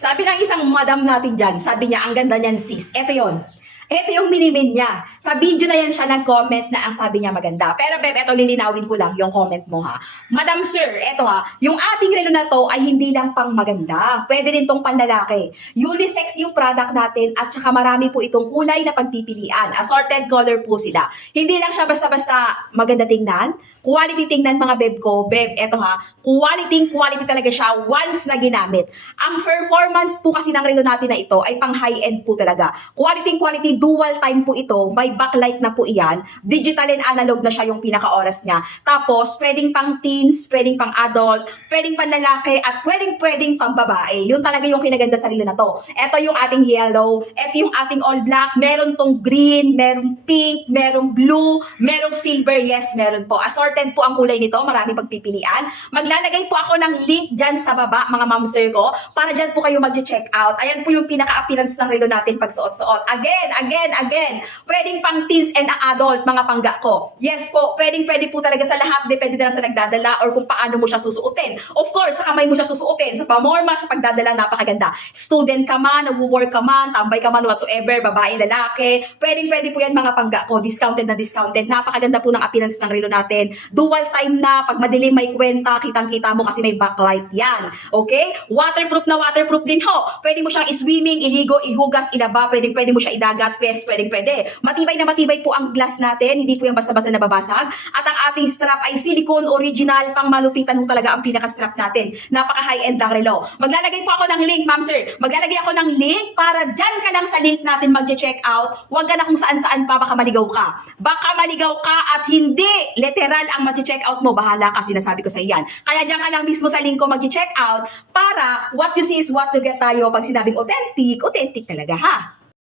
Sabi ng isang madam natin dyan, sabi niya, ang ganda niyan sis. Ito yon. Ito yung minimin niya. Sa video na yan siya nag-comment na ang sabi niya maganda. Pero beb, ito lilinawin ko lang yung comment mo ha. Madam sir, ito ha, yung ating relo na to ay hindi lang pang maganda. Pwede din tong panlalaki. Unisex yung product natin at saka marami po itong kulay na pagpipilian. Assorted color po sila. Hindi lang siya basta-basta maganda tingnan. Quality tingnan mga beb ko. Beb, eto ha, quality talaga siya once na ginamit. Ang performance po kasi ng relo natin na ito ay pang high-end po talaga. Quality, dual time po ito. May backlight na po iyan. Digital and analog na siya yung pinaka-oras niya. Tapos, pwedeng pang teens, pwedeng pang adult, pwedeng pang lalaki, at pwedeng pang babae. Yun talaga yung kinaganda sa relo na to. Ito yung ating yellow, ito yung ating all black, meron tong green, meron pink, meron blue, merong silver, yes, meron po. Assorted po ang kulay nito, marami pagpipilian. Maglalagay po ako ng link dyan sa baba, mga mamsir ko, para dyan po kayo mag-check out. Ayan po yung pinaka-appearance ng relo natin pag suot-suot. Again, pwedeng pang teens and adult, mga pangga ko. Yes po, pwede po talaga sa lahat, depende na sa nagdadala or kung paano mo siya susuotin. Of course, sa kamay mo siya susuotin, sa pamorma, sa pagdadala, napakaganda. Student ka man, nag-work ka man, tambay ka man, whatsoever, babae, lalaki, pwede po yan mga pangga ko, discounted. Napakaganda po ng appearance ng relo natin. Dual time na, pag madilim may kwenta, kitang-kita mo kasi may backlight yan. Okay? Waterproof din ho. Pwede mo siyang swimming, iligo, ihugas, ilaba, pwede mo siya idagat, pwede. Matibay na matibay po ang glass natin, hindi po yung basta-basta nababasag. At ang ating strap ay silicone original, pang malupitan mo talaga ang pinaka-strap natin. Napaka-high-end ng relo. Maglalagay po ako ng link, ma'am sir. Maglalagay ako ng link para dyan ka lang sa link natin mag-check out. Huwag ka na kung saan-saan pa, baka maligaw ka. At hindi literal ang mag-check out mo. Bahala ka, sinasabi ko sa iyan. Kaya dyan ka lang mismo sa link ko mag-check out para what you see is what you get tayo. Pag sinabing authentic talaga ha.